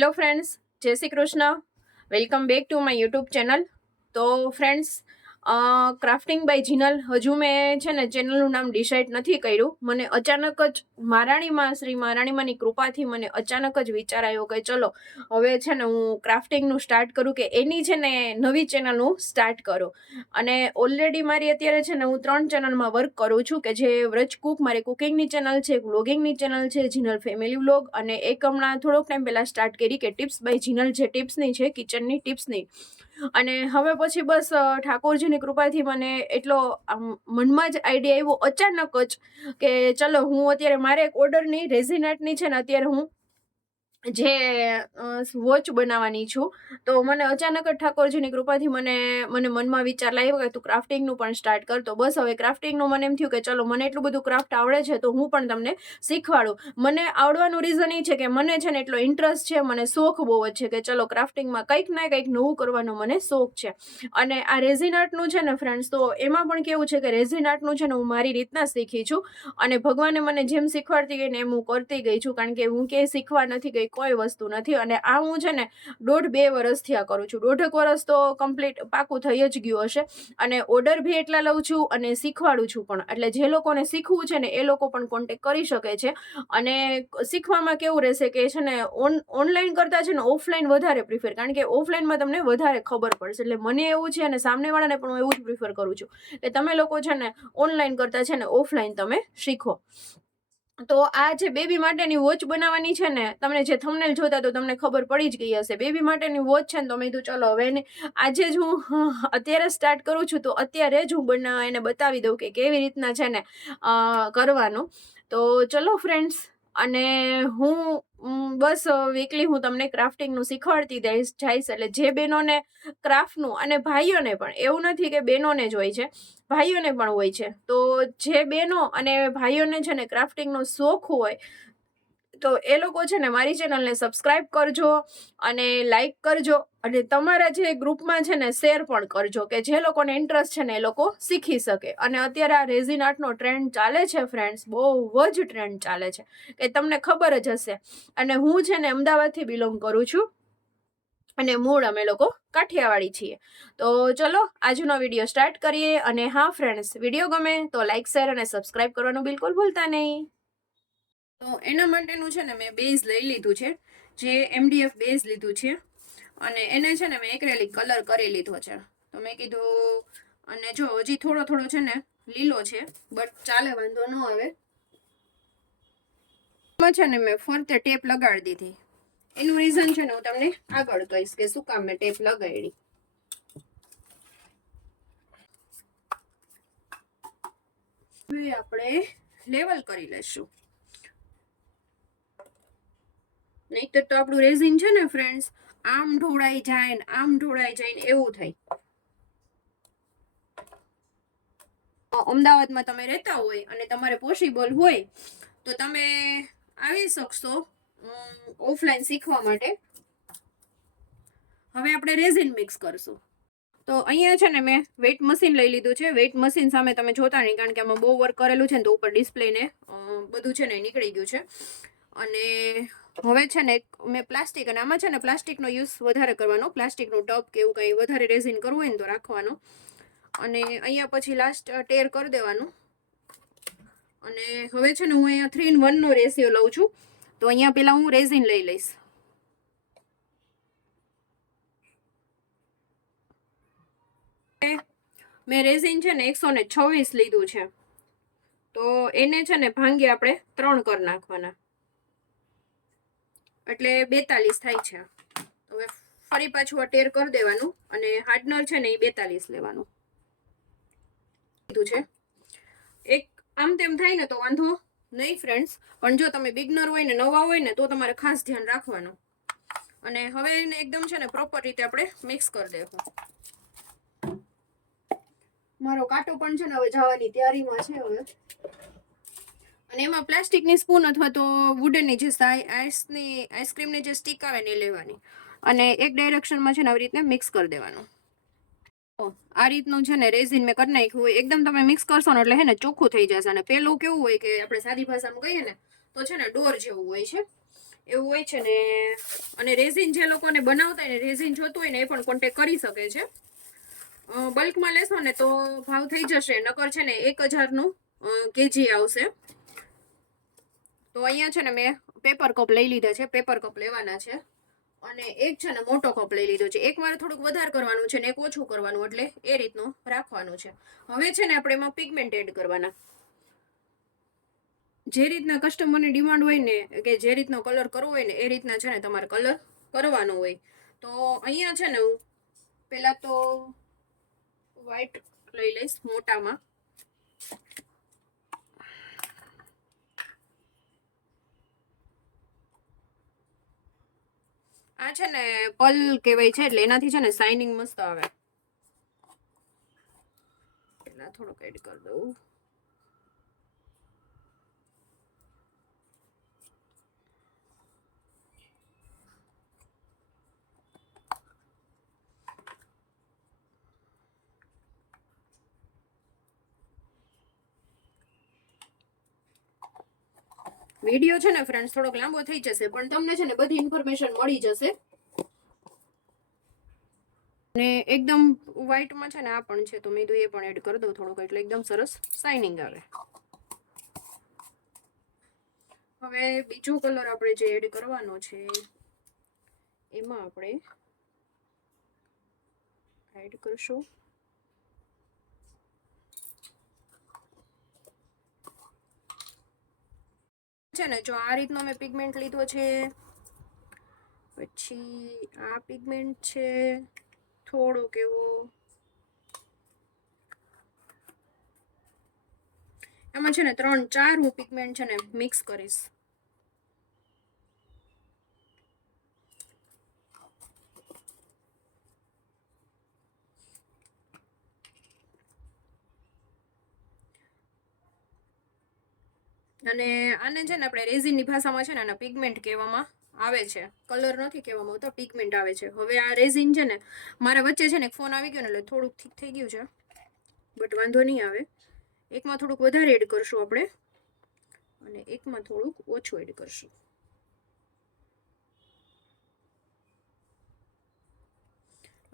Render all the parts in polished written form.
Hello friends, જય Shri Krishna. Welcome back to my YouTube channel. તો friends, crafting by Jinal હજુ મેં છે ને ચેનલનું નામ ડિસાઇડ નથી કર્યું. મને અચાનક જ શ્રી મહારાણીમાંની કૃપાથી મને અચાનક જ વિચાર આવ્યો કે ચલો હવે છે ને હું ક્રાફ્ટિંગનું સ્ટાર્ટ કરું, કે એની છે ને નવી ચેનલનું સ્ટાર્ટ કરું. અને ઓલરેડી મારી અત્યારે છે ને હું 3 ચેનલમાં વર્ક કરું છું, કે જે વ્રજ કુક મારી કુકિંગની ચેનલ છે, વ્લોગિંગની ચેનલ છે જીનલ ફેમિલી વ્લોગ, અને એક હમણાં થોડોક ટાઈમ પહેલાં સ્ટાર્ટ કરી કે ટિપ્સ બાય જીનલ, જે ટિપ્સની છે, કિચનની ટિપ્સની. અને હવે પછી બસ ઠાકોરજીની કૃપાથી મને એટલો મનમાં જ આઈડિયા આવ્યો અચાનક જ કે ચલો હું અત્યારે મારે એક ઓર્ડરની રેઝિનાટની છે ને અત્યારે હું જે વોચ બનાવવાની છું. તો મને અચાનક જ ઠાકોરજીની કૃપાથી મને મનમાં વિચાર લાવ્યો કે તું ક્રાફ્ટિંગનું પણ સ્ટાર્ટ કર. તો બસ હવે ક્રાફ્ટિંગનું મને એમ થયું કે ચલો મને એટલું બધું ક્રાફ્ટ આવડે છે તો હું પણ તમને શીખવાડું. મને આવડવાનું રીઝન એ છે કે મને છે ને એટલો ઇન્ટરેસ્ટ છે, મને શોખ બહુ જ છે કે ચલો ક્રાફ્ટિંગમાં કંઈક ને કંઈક નવું કરવાનો મને શોખ છે. અને આ રેઝિન આર્ટનું છે ને ફ્રેન્ડ્સ, તો એમાં પણ કેવું છે કે રેઝિન આર્ટનું છે ને હું મારી રીતના શીખી છું, અને ભગવાને મને જેમ શીખવાડતી ગઈ ને એમ હું કરતી ગઈ છું. કારણ કે હું ક્યાંય શીખવા નથી ગઈ, કોઈ વસ્તુ નથી. અને આ હું છે ને 1.5-2 વર્ષથી આ કરું છું. 1.5 વર્ષ તો કમ્પ્લીટ પાકું થઈ જ ગયું હશે. અને ઓર્ડર બી એટલા લઉં છું અને શીખવાડું છું પણ. એટલે જે લોકોને શીખવું છે ને એ લોકો પણ કોન્ટેક્ટ કરી શકે છે. અને શીખવામાં કેવું રહેશે કે છે ને ઓનલાઈન કરતાં છે ને ઓફલાઈન વધારે પ્રિફર, કારણ કે ઓફલાઈનમાં તમને વધારે ખબર પડશે. એટલે મને એવું છે, અને સામેવાળાને પણ હું એવું જ પ્રિફર કરું છું કે તમે લોકો છે ને ઓનલાઈન કરતાં છે ને ઓફલાઈન તમે શીખો. તો આ જે બેબી માટેની વોચ બનાવવાની છે ને, તમને જે થંબનેલ જોતા તો તમને ખબર પડી જ ગઈ હશે. બેબી માટેની વોચ છે ને, તો મેં કીધું ચલો હવે એને આજે જ હું અત્યારે સ્ટાર્ટ કરું છું, તો અત્યારે જ હું એને બતાવી દઉં કે કેવી રીતના છે ને કરવાનું. તો ચલો ફ્રેન્ડ્સ, અને હું બસ વીકલી હું તમને ક્રાફ્ટિંગનું શીખવાડતી જઈશ. એટલે જે બહેનોને ક્રાફ્ટનું, અને ભાઈઓને પણ, એવું નથી કે બહેનોને જ હોય છે, ભાઈઓને પણ હોય છે. તો જે બહેનો અને ભાઈઓને છે ને ક્રાફ્ટિંગનો શોખ હોય તો એ લોકો છે ને મારી ચેનલને સબસ્ક્રાઇબ કરજો અને લાઈક કરજો, અને તમારા જે ગ્રુપમાં છે ને શેર પણ કરજો, કે જે લોકોને ઇન્ટરેસ્ટ છે ને એ લોકો શીખી શકે. અને અત્યારે આ રેઝિન આર્ટનો ટ્રેન્ડ ચાલે છે ફ્રેન્ડ્સ, બહુ જ ટ્રેન્ડ ચાલે છે, કે તમને ખબર જ હશે. અને હું છે ને અમદાવાદથી બિલોંગ કરું છું, અને મૂળ અમે લોકો કાઠિયાવાડી છીએ. તો ચલો આજનો વિડીયો સ્ટાર્ટ કરીએ. અને હા ફ્રેન્ડ્સ, વિડીયો ગમે તો લાઈક, શેર અને સબસ્ક્રાઇબ કરવાનું બિલકુલ ભૂલતા નહીં. તો એના માટેનું છે ને મેં બેઝ લઈ લીધું છે, જે MDF બેઝ લીધું છે, અને એને છે ને મેં એક્રેલિક કલર કરી લીધો છે. તો મેં કીધું, અને જો હજી થોડો છે ને લીલો છે, બટ ચાલે, વાંધો ન આવે. એમાં છે ને મેં ફરતે ટેપ લગાડી દીધી. એનું રીઝન છે ને હું તમને આગળ કહીશ કે શું કામ મેં ટેપ લગાડી. હવે આપણે લેવલ કરી લેશું, નહીતર તો આપણું રેઝિન છે ને ફ્રેન્ડ્સ આમ ઢોળાઈ જાય ને આમ ઢોળાઈ જાય ને એવું થાય. અમદાવાદમાં તમે રહેતા હોય અને તમારે પોસિબલ હોય તો તમે આવી શકશો ઓફલાઈન શીખવા માટે. હવે આપણે રેઝિન મિક્સ કરશું. તો અહીંયા છે ને મેં વેઇટ મશીન લઈ લીધું છે. વેઇટ મશીન સામે તમે જોતા નહીં, કારણ કે આમાં બહુ વર્ક કરેલું છે ને, તો ઉપર ડિસ્પ્લે ને બધું છે ને નીકળી ગયું છે. અને હવે છે ને મેં પ્લાસ્ટિક, અને આમાં છે ને પ્લાસ્ટિકનો યુઝ વધારે કરવાનો, પ્લાસ્ટિકનું ટબ કે એવું કંઈ વધારે રેઝિન કરવું હોય ને તો રાખવાનો. અને અહીંયા પછી લાસ્ટ ટેર કરી દેવાનું. અને હવે છે ને હું અહીંયા 3:1 નો રેશિયો લઉં છું. તો અહીંયા પેલા હું રેઝિન લઈ લઈશ. મેં રેઝિન છે ને 126 લીધું છે. તો એને છે ને ભાંગી આપણે 3 કરી નાખવાના, એટલે 42 થાય છે. હવે ફરી પાછું આ ટેર કરી દેવાનું, અને હાર્ડનર છે ને એ 42 લેવાનું છે. એક આમ તેમ થાય ને તો વાંધો નહીં ફ્રેન્ડ્સ, પણ જો તમે બિગનર હોય ને, નવા હોય ને, તો તમારે ખાસ ધ્યાન રાખવાનું. અને હવે એને એકદમ છે ને પ્રોપર રીતે આપણે મિક્સ કરી દેવું. મારો કાંટો પણ છે ને હવે જવાની તૈયારીમાં છે હવે. અને એમાં પ્લાસ્ટિકની સ્પૂન અથવા તો વુડનની જે આઈસ્ક્રીમની જે સ્ટીક આવે ને એ લેવાની, અને એક ડાયરેક્શનમાં છે ને આવી રીતે મિક્સ કરી દેવાનું. આ રીતનું છે ને રેઝિન મેં કરી નાખ્યું હોય. એકદમ તમે મિક્સ કરશો ને એટલે હે ને ચોખ્ખું થઈ જશે. અને પેલું કેવું હોય કે આપણે સાદી ભાષામાં કહીએ ને તો છે ને ડોર જેવું હોય છે, એવું હોય છે ને. અને રેઝિન જે લોકોને બનાવતા હોય ને રેઝિન જોતું હોય ને એ પણ કોન્ટેક કરી શકે છે. બલ્કમાં લેશો ને તો ભાવ થઈ જશે, નકર છે ને 1000નું કેજી આવશે. તો અહીંયા છે ને મેં પેપર કપ લઈ લીધા છે, પેપર કપ લેવાના છે. અને એક છે ને મોટો કપ લઈ લીધો છે. એકવાર થોડુંક વધારે કરવાનું છે ને એક ઓછું કરવાનું, એટલે એ રીતનું રાખવાનું છે. હવે છે ને આપણે એમાં પિગમેન્ટ એડ કરવાના. જે રીતના કસ્ટમરની ડિમાન્ડ હોય ને કે જે રીતનો કલર કરવો હોય ને એ રીતના છે ને તમારે કલર કરવાનો હોય. તો અહીંયા છે ને હું પહેલા તો વ્હાઈટ લઈ લઈશ મોટામાં. આ છે ને પલ કહેવાય છે, એટલે એનાથી છે ને શાઇનિંગ મસ્ત આવે. પેલા થોડુંક એડ કરી દઉં. વિડીયો છે ને ફ્રેન્ડ્સ થોડોક લાંબો થઈ જશે, પણ તમને છે ને બધી ઇન્ફોર્મેશન મળી જશે. અને એકદમ વ્હાઈટમાં છે ને આ પણ છે, તો મેં એ પણ એડ કરી દઉં થોડુંક, એટલે એકદમ સરસ શાઇનિંગ આવે. હવે બીજો કલર આપણે જે એડ કરવાનો છે એમાં આપણે એડ કરશું છે ને, જો આ રીતનો મેં પિગમેન્ટ લીધો છે. પછી આ પિગમેન્ટ છે થોડોક એવો. એમાં છે ને 3-4 હું પિગમેન્ટ છે ને મિક્સ કરીશ. અને આને છે ને આપણે રેઝિનની ભાષામાં છે ને આને પિગમેન્ટ કહેવામાં આવે છે, કલર નથી કહેવામાં આવતો, પિગમેન્ટ આવે છે. હવે આ રેઝિન છે ને મારા વચ્ચે છે ને ફોન આવી ગયો ને એટલે થોડુંક ઠીક થઈ ગયું છે, બટ વાંધો નહીં આવે. એકમાં થોડુંક વધારે એડ કરશું આપણે અને એકમાં થોડુંક ઓછું એડ કરશું.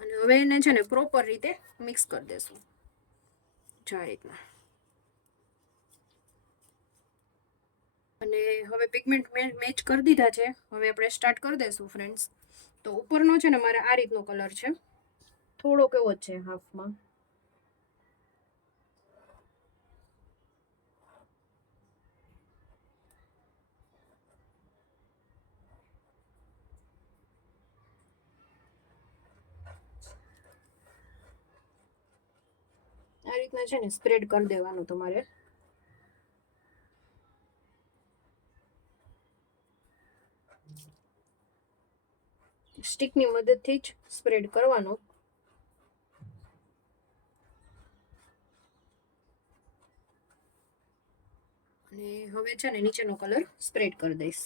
અને હવે એને છે ને પ્રોપર રીતે મિક્સ કરી દેશું આ રીતના. અને હવે પિગમેન્ટ મેચ કરી દીધા છે. હવે આપણે સ્ટાર્ટ કરી દઈશું ફ્રેન્ડ્સ. તો ઉપરનો છે ને મારે આ રીતનો કલર છે, થોડોક એવો જ છે હાફમાં. આ રીતના છે ને સ્પ્રેડ કરી દેવાનું તમારે. સ્ટિકની મદદથી જ સ્પ્રેડ કરવાનો. અને હવે છે ને નીચેનો કલર સ્પ્રેડ કરી દઈશ.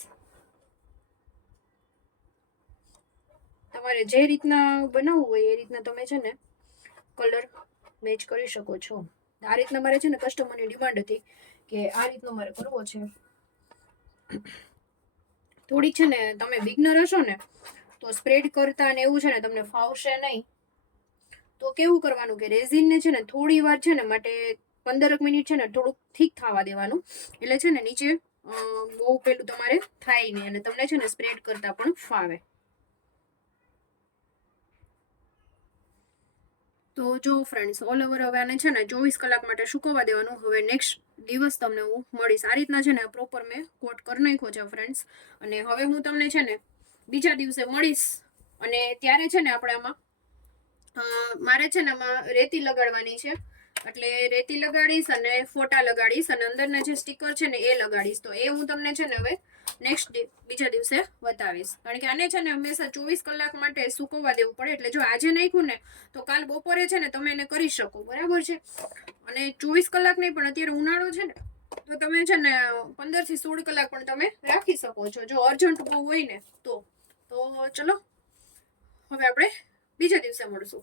તમારે જે રીતના બનાવવું હોય એ રીતના તમે છે ને કલર મેચ કરી શકો છો. આ રીતના મારે છે ને કસ્ટમરની ડિમાન્ડ હતી કે આ રીતનો મારે કરવો છે. થોડીક છે ને તમે બિગનર હશો ને તો સ્પ્રેડ કરતા ને એવું છે ને તમને ફાવશે નહીં. તો કેવું કરવાનું કે રેઝિનને છે ને થોડી વાર છે ને માટે 15 મિનિટ છે ને થોડુંક ઠીક થવા દેવાનું, એટલે છે ને નીચે બહુ પેલું તમારે થાય નહીં અને તમને છે ને સ્પ્રેડ કરતા પણ ફાવે. તો જો ફ્રેન્ડ્સ ઓલ ઓવર હવે આને છે ને 24 કલાક માટે સુકવવા દેવાનું. હવે નેક્સ્ટ દિવસ તમને હું મળીશ. આ રીતના છે ને પ્રોપર મેં કોટ કરી નાખ્યો છે ફ્રેન્ડ્સ. અને હવે હું તમને છે ને બીજા દિવસે મળીશ. અને ત્યારે છે ને આપણે આમાં મારે છે ને આમાં રેતી લગાડવાની છે, એટલે રેતી લગાડીશ અને ફોટા લગાડીશ અને અંદરના જે સ્ટીકર છે ને એ લગાડીશ. તો એ હું તમને છે ને હવે નેક્સ્ટ બીજા દિવસે બતાવીશ. કારણ કે આને છે ને હંમેશા 24 કલાક માટે સુકવવા દેવું પડે, એટલે જો આજે નાખ્યું ને તો કાલ બપોરે છે ને તમે એને કરી શકો, બરાબર છે. અને 24 કલાક નહીં, પણ અત્યારે ઉનાળો છે ને તો તમે છે ને 15 થી 16 કલાક પણ તમે રાખી શકો છો, જો અર્જન્ટ બહુ હોય ને તો. ચલો હવે આપણે બીજા દિવસે મળશું.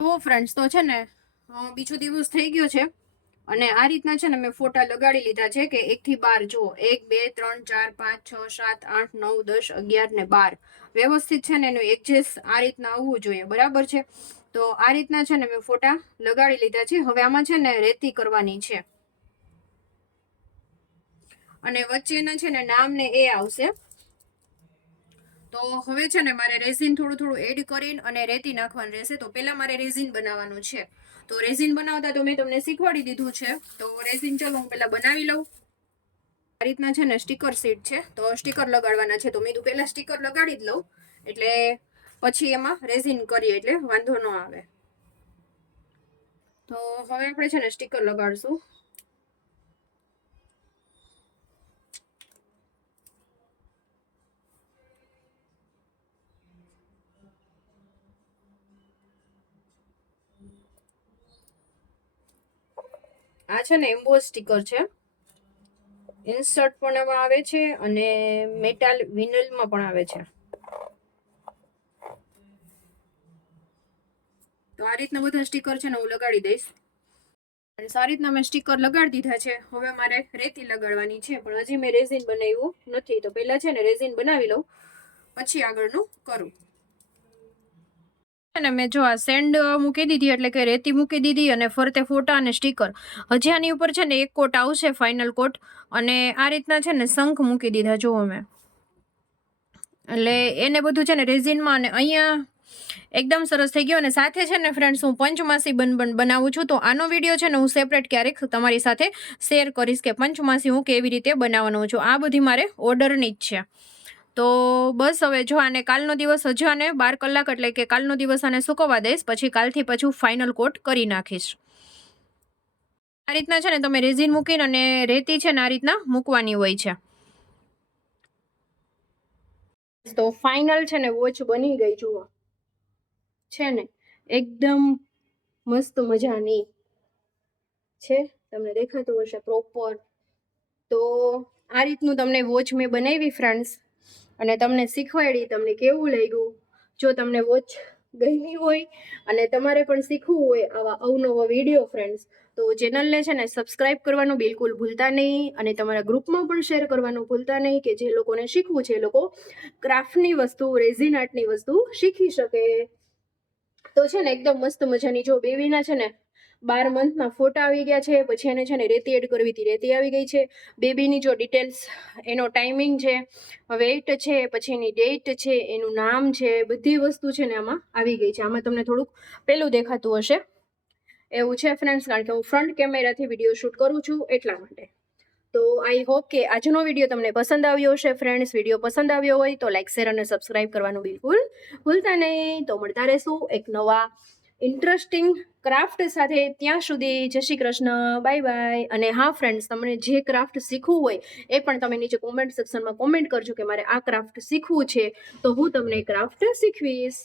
તો ફ્રેન્ડ્સ તો છે ને બીજો દિવસ થઈ ગયો છે અને આ રીતના છે ને મેં ફોટા લગાડી લીધા છે કે 1 થી 12 જુઓ 1 2 3 4 5 6 7 8 9 10 11 ને 12 વ્યવસ્થિત છે ને એનું એડજસ્ટ આ રીતના આવવું જોઈએ, બરાબર છે. તો આ રીતના છે ને મેં ફોટા લગાડી લીધા છે. હવે આમાં છે ને રેતી કરવાની છે અને વચ્ચેના છે ને નામ ને એ આવશે. તો હવે છે ને મારે રેઝિન થોડું થોડું એડ કરીને અને રેતી નાખવાનું રહેશે. તો પહેલા મારે રેઝિન બનાવવાનું છે. તો રેઝિન બનાવતા તો મેં તમને શીખવાડી દીધું છે. તો રેઝિન ચલો હું પહેલા બનાવી લઉં. આ રીતના છે ને સ્ટીકર સીટ છે, તો સ્ટીકર લગાડવાના છે. તો મેં તો પહેલા સ્ટીકર લગાડી જ લઉં, એટલે પછી એમાં રેઝિન કરીએ એટલે વાંધો ન આવે. તો હવે આપણે છે ને સ્ટીકર લગાડશું. આ છે ને એમ્બોસ સ્ટીકર છે, ઇન્સર્ટ પણ એમાં આવે છે અને મેટલ વિનલમાં પણ આવે છે. તો આ રીતના બધા સ્ટીકર છે ને હું લગાડી દઈશ. અને સારી રીતના મેં સ્ટીકર લગાડી દીધા છે. હવે મારે રેતી લગાડવાની છે, પણ હજી મેં રેઝિન બનાવ્યું નથી. તો પહેલા છે ને રેઝિન બનાવી લઉં, પછી આગળનું કરું. અને મેં જો આ સેન્ડ મૂકી દીધી, એટલે કે રેતી મૂકી દીધી અને ફરતે ફોટા અને સ્ટીકર. હજી આની ઉપર છે ને એક કોટ આવશે, ફાઇનલ કોટ. અને આ રીતના છે ને શંખ મૂકી દીધા જુઓ મેં, એટલે એને બધું છે ને રેઝિનમાં. અને અહીંયા એકદમ સરસ થઈ ગયો. અને સાથે છે ને ફ્રેન્ડ્સ હું પંચમાસી બનાવું છું. તો આનો વિડીયો છે ને હું સેપરેટ ક્યારેક તમારી સાથે શેર કરીશ કે પંચમાસી હું કેવી રીતે બનાવવાનું છું. આ બધી મારે ઓર્ડરની જ છે. તો બસ હવે જો આને કાલનો દિવસ હજી આને 12 કલાક, એટલે કે કાલનો દિવસ આને સુકવવા દઈશ. પછી કાલથી પાછું ફાઇનલ કોટ કરી નાખીશ. આ રીતના છે ને તમે રેઝિન મૂકીને અને રેતી છે ને આ રીતના મૂકવાની હોય છે. તો ફાઇનલ છે ને વોચ બની ગઈ જુઓ, છે ને એકદમ મસ્ત મજાની છે, તમને દેખાતું હશે પ્રોપર. તો આ રીતનું તમને વોચ મેં બનાવી ફ્રેન્ડ્સ, અને તમને શીખવાડી. તમને કેવું લાગ્યું? જો તમને વોચ ગમી હોય અને તમારે પણ શીખવું હોય આવા અવનવા વિડીયો ફ્રેન્ડ્સ, તો ચેનલને છે ને સબસ્ક્રાઇબ કરવાનું બિલકુલ ભૂલતા નહીં. અને તમારા ગ્રુપમાં પણ શેર કરવાનું ભૂલતા નહીં, કે જે લોકોને શીખવું છે એ લોકો ક્રાફ્ટની વસ્તુ, રેઝિન આર્ટની વસ્તુ શીખી શકે. તો છે ને એકદમ મસ્ત મજાની જો બેબીના છે ને 12 મંથના ફોટા આવી ગયા છે. પછી એને છે ને રેતી એડ કરવી હતી, રેતી આવી ગઈ છે. બેબીની જો ડિટેલ્સ, એનો ટાઈમિંગ છે, વેઇટ છે, પછી એની ડેટ છે, એનું નામ છે, બધી વસ્તુ છે ને આમાં આવી ગઈ છે. આમાં તમને થોડુંક પેલું દેખાતું હશે એવું છે ફ્રેન્ડ્સ, કારણ કે હું ફ્રન્ટ કેમેરાથી વિડીયો શૂટ કરું છું એટલા માટે. તો આઈ હોપ કે આજનો વિડીયો તમને પસંદ આવ્યો હશે ફ્રેન્ડ્સ. વિડીયો પસંદ આવ્યો હોય તો લાઈક, શેર અને સબસ્ક્રાઇબ કરવાનું બિલકુલ ભૂલતા નહીં. તો મળતા રહેશું એક નવા ઇન્ટરેસ્ટિંગ ક્રાફ્ટ સાથે. ત્યાં સુધી જય શ્રી કૃષ્ણ, બાય બાય. અને હા ફ્રેન્ડ્સ, તમને જે ક્રાફ્ટ શીખવું હોય એ પણ તમે નીચે કોમેન્ટ સેક્શનમાં કોમેન્ટ કરજો કે મારે આ ક્રાફ્ટ શીખવું છે, તો હું તમને ક્રાફ્ટ શીખવીશ.